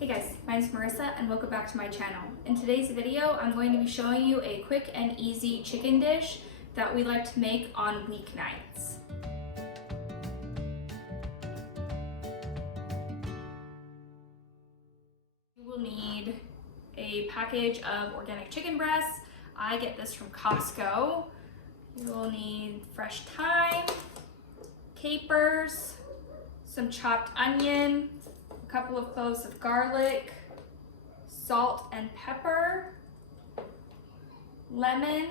Hey guys, my name is Marissa and welcome back to my channel. In today's video, I'm going to be showing you a quick and easy chicken dish that we like to make on weeknights. You will need a package of organic chicken breasts. I get this from Costco. You will need fresh thyme, capers, some chopped onion, a couple of cloves of garlic, salt and pepper, lemon,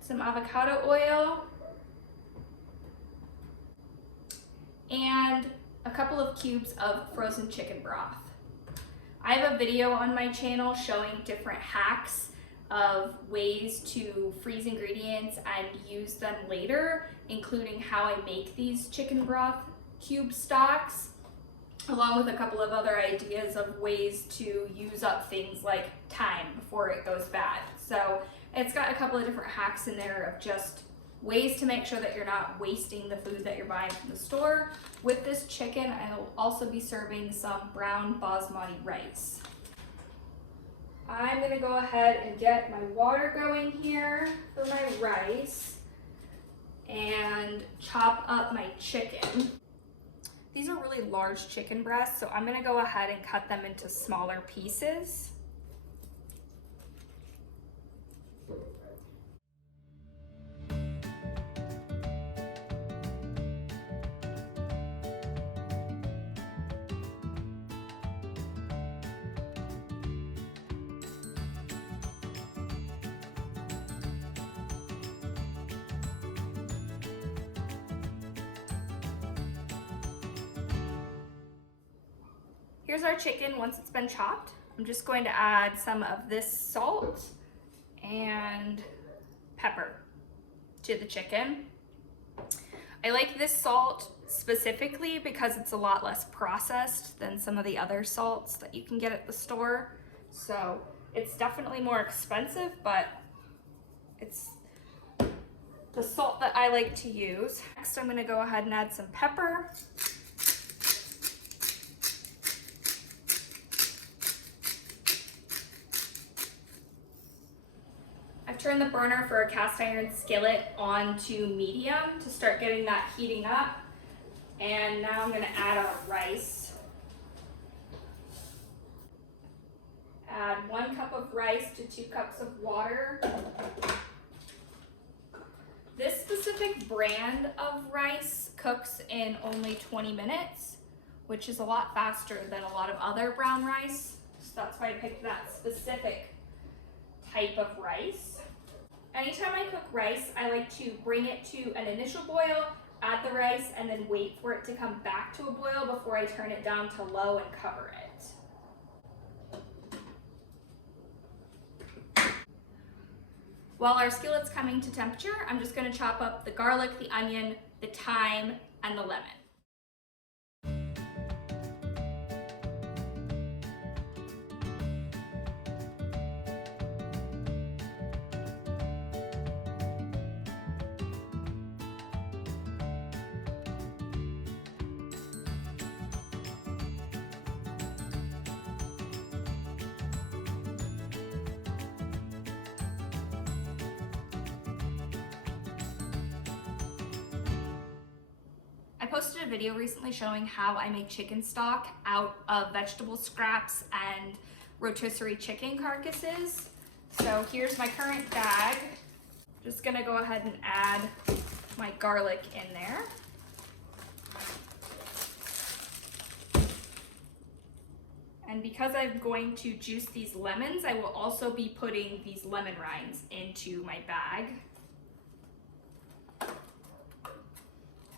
some avocado oil, and a couple of cubes of frozen chicken broth. I have a video on my channel showing different hacks of ways to freeze ingredients and use them later, including how I make these chicken broth cube stocks, along with a couple of other ideas of ways to use up things like thyme before it goes bad. So it's got a couple of different hacks in there of just ways to make sure that you're not wasting the food that you're buying from the store. With this chicken, I'll also be serving some brown basmati rice. I'm gonna go ahead and get my water going here for my rice and chop up my chicken. These are really large chicken breasts, so I'm gonna go ahead and cut them into smaller pieces. Here's our chicken once it's been chopped. I'm just going to add some of this salt and pepper to the chicken. I like this salt specifically because it's a lot less processed than some of the other salts that you can get at the store. So it's definitely more expensive, but it's the salt that I like to use. Next, I'm gonna go ahead and add some pepper. Turn the burner for a cast iron skillet on to medium to start getting that heating up. And now I'm going to add our rice. Add 1 cup of rice to 2 cups of water. This specific brand of rice cooks in only 20 minutes, which is a lot faster than a lot of other brown rice. So that's why I picked that specific type of rice. Anytime I cook rice, I like to bring it to an initial boil, add the rice, and then wait for it to come back to a boil before I turn it down to low and cover it. While our skillet's coming to temperature, I'm just going to chop up the garlic, the onion, the thyme, and the lemon. I posted a video recently showing how I make chicken stock out of vegetable scraps and rotisserie chicken carcasses. So here's my current bag. Just gonna go ahead and add my garlic in there. And because I'm going to juice these lemons, I will also be putting these lemon rinds into my bag.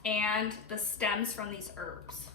And the stems from these herbs.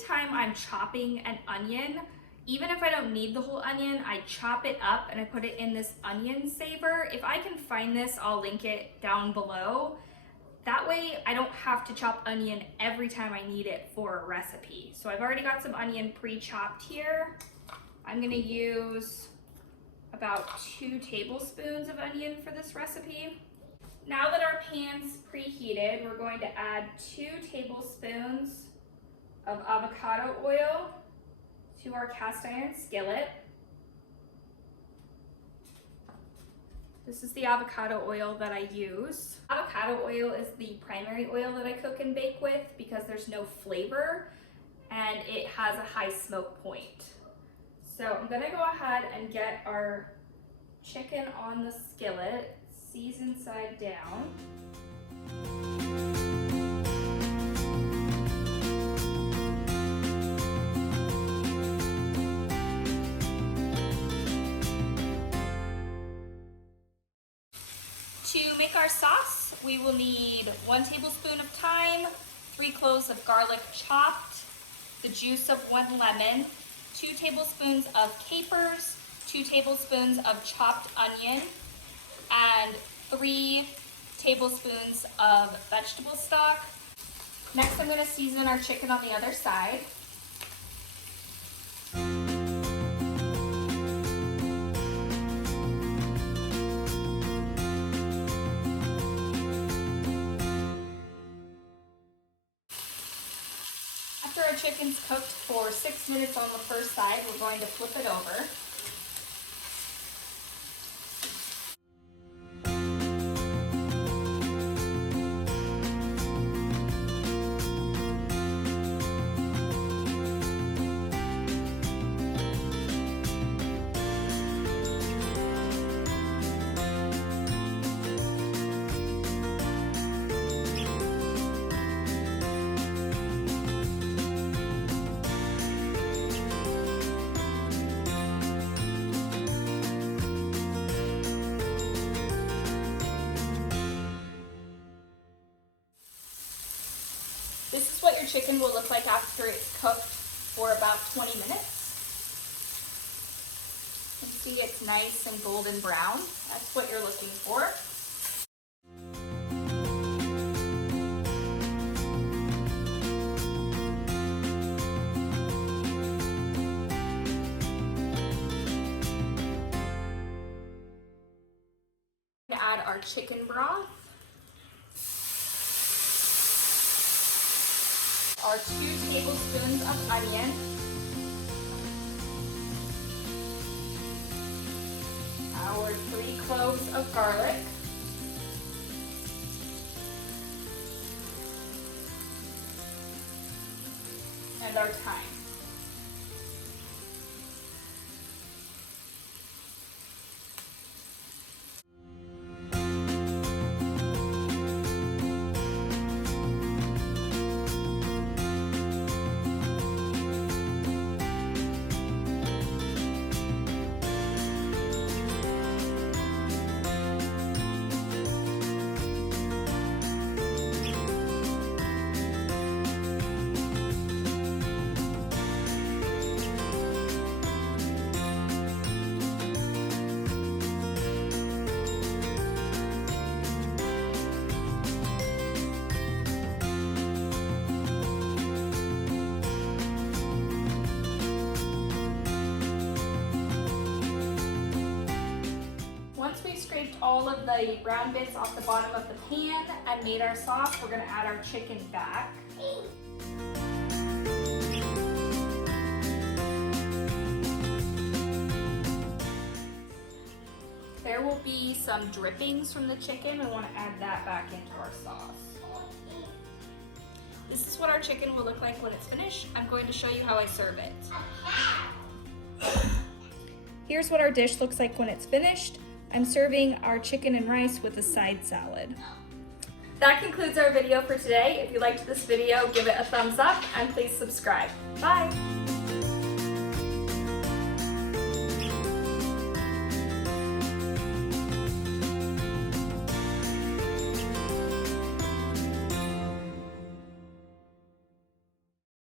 anytime I'm chopping an onion, even if I don't need the whole onion, I chop it up and I put it in this onion saver. If I can find this, I'll link it down below. That way I don't have to chop onion every time I need it for a recipe. So I've already got some onion pre-chopped here. I'm gonna use about 2 tablespoons of onion for this recipe. Now that our pan's preheated, we're going to add 2 tablespoons of avocado oil to our cast iron skillet. This is the avocado oil that I use. Avocado oil is the primary oil that I cook and bake with because there's no flavor and it has a high smoke point. So I'm gonna go ahead and get our chicken on the skillet, seasoned side down. To make our sauce, we will need 1 tablespoon of thyme, 3 cloves of garlic chopped, the juice of 1 lemon, 2 tablespoons of capers, 2 tablespoons of chopped onion, and 3 tablespoons of vegetable stock. Next, I'm going to season our chicken on the other side. After our chicken's cooked for 6 minutes on the first side, we're going to flip it over. This is what your chicken will look like after it's cooked for about 20 minutes. You can see it's nice and golden brown. That's what you're looking for. We're gonna add our chicken broth. Our 2 tablespoons of onion, our 3 cloves of garlic, and our thyme. Once we've scraped all of the brown bits off the bottom of the pan and made our sauce, we're going to add our chicken back. There will be some drippings from the chicken. We want to add that back into our sauce. This is what our chicken will look like when it's finished. I'm going to show you how I serve it. Here's what our dish looks like when it's finished. I'm serving our chicken and rice with a side salad. That concludes our video for today. If you liked this video, give it a thumbs up and please subscribe. Bye.